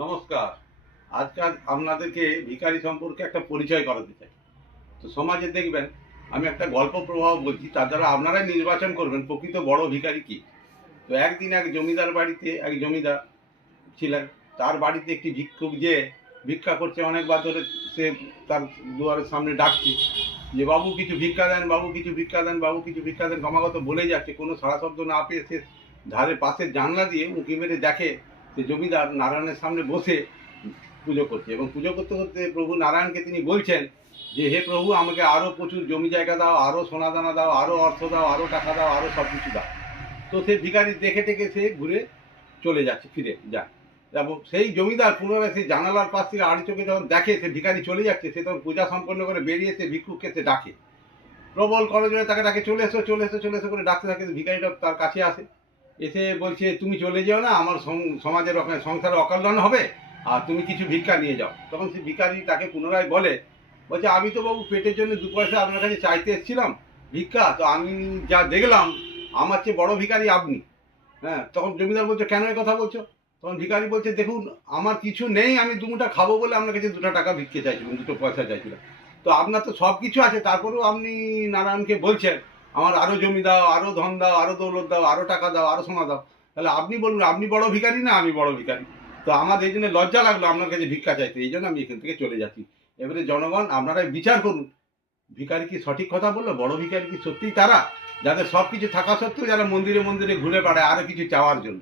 নমস্কার। আজকাল আপনাদেরকে ভিখারি সম্পর্কে একটা পরিচয় করাতে চাই। তো সমাজে দেখবেন আমি একটা গল্প প্রবাহ বলছি, তার দ্বারা আপনারাই নির্বাচন করবেন প্রকৃত বড় ভিখারি কি। তো একদিন এক জমিদার বাড়িতে এক জমিদার ছিলেন। তার বাড়িতে একটি ভিক্ষুক যে ভিক্ষা করছে, অনেকবার ধরে সে তার দুয়ারের সামনে ডাকছে যে বাবু কিছু ভিক্ষা দেন, বাবু কিছু ভিক্ষা দেন, বাবু কিছু ভিক্ষা দেন, ক্রমাগত বলে যাচ্ছে। কোনো সাড়া শব্দ না পেয়ে সে ধারে পাশের জানলা দিয়ে উঁকি মেরে দেখে যে জমিদার নারায়ণের সামনে বসে পুজো করছে, এবং পুজো করতে করতে প্রভু নারায়ণকে তিনি বলছেন যে হে প্রভু, আমাকে আরও প্রচুর জমি জায়গা দাও, আরও সোনা দানা দাও, আরও অর্থ দাও, আরও টাকা দাও, আরও সব কিছু দাও। তো সে ভিখারি দেখে টেকে সে ঘুরে চলে যাচ্ছে, ফিরে যায়। এবং সেই জমিদার পুনরায় সেই জানালার পাশ থেকে আড়ি চোখে যখন দেখে সে ভিখারি চলে যাচ্ছে, সে তখন পূজা সম্পন্ন করে বেরিয়ে সে ভিক্ষুককে সে ডাকে, প্রবল করজোড়ে তাকে ডাকে, চলে এসো চলে এসো চলে এসো করে ডাকতে থাকে। ভিখারিটা তার কাছে আসে, এসে বলছে তুমি চলে যেও না, আমার সমাজের সংসারে অকল্যাণ হবে, আর তুমি কিছু ভিক্ষা নিয়ে যাও। তখন সে ভিখারি তাকে পুনরায় বলছে আমি তো বাবু পেটের জন্য দু পয়সা আপনার কাছে চাইতে এসেছিলাম ভিক্ষা, তো আমি যা দেখলাম আমার চেয়ে বড় ভিখারি আপনি। হ্যাঁ, তখন জমিদার বলছে কেন এই কথা বলছো? তখন ভিখারি বলছে দেখুন, আমার কিছু নেই, আমি দুমুঠা খাবো বলে আপনার কাছে 2টা টাকা ভিক্ষে চাইছিলাম, 2টো পয়সা চাইছিলাম। তো আপনার তো সব কিছু আছে, তারপরেও আপনি নারায়ণকে বলছেন আমার আরো জমি দাও, আরো ধন দাও, আরো দৌলত দাও, আরো টাকা দাও, আরো সোনা দাও। তাহলে আপনি বলুন, আপনি বড় ভিখারি না আমি বড় ভিখারি? তো আমার এই জন্য লজ্জা লাগলো আপনার কাছে ভিক্ষা চাইতে, এই জন্য আমি এখান থেকে চলে যাচ্ছি। এবারে জনগণ আপনারাই বিচার করুন, ভিখারি কি সঠিক কথা বললো? বড় ভিখারি কি সত্যিই তারা যাদের সব কিছু থাকা সত্ত্বেও যারা মন্দিরে মন্দিরে ঘুরে বেড়ায় আরো কিছু চাওয়ার জন্য?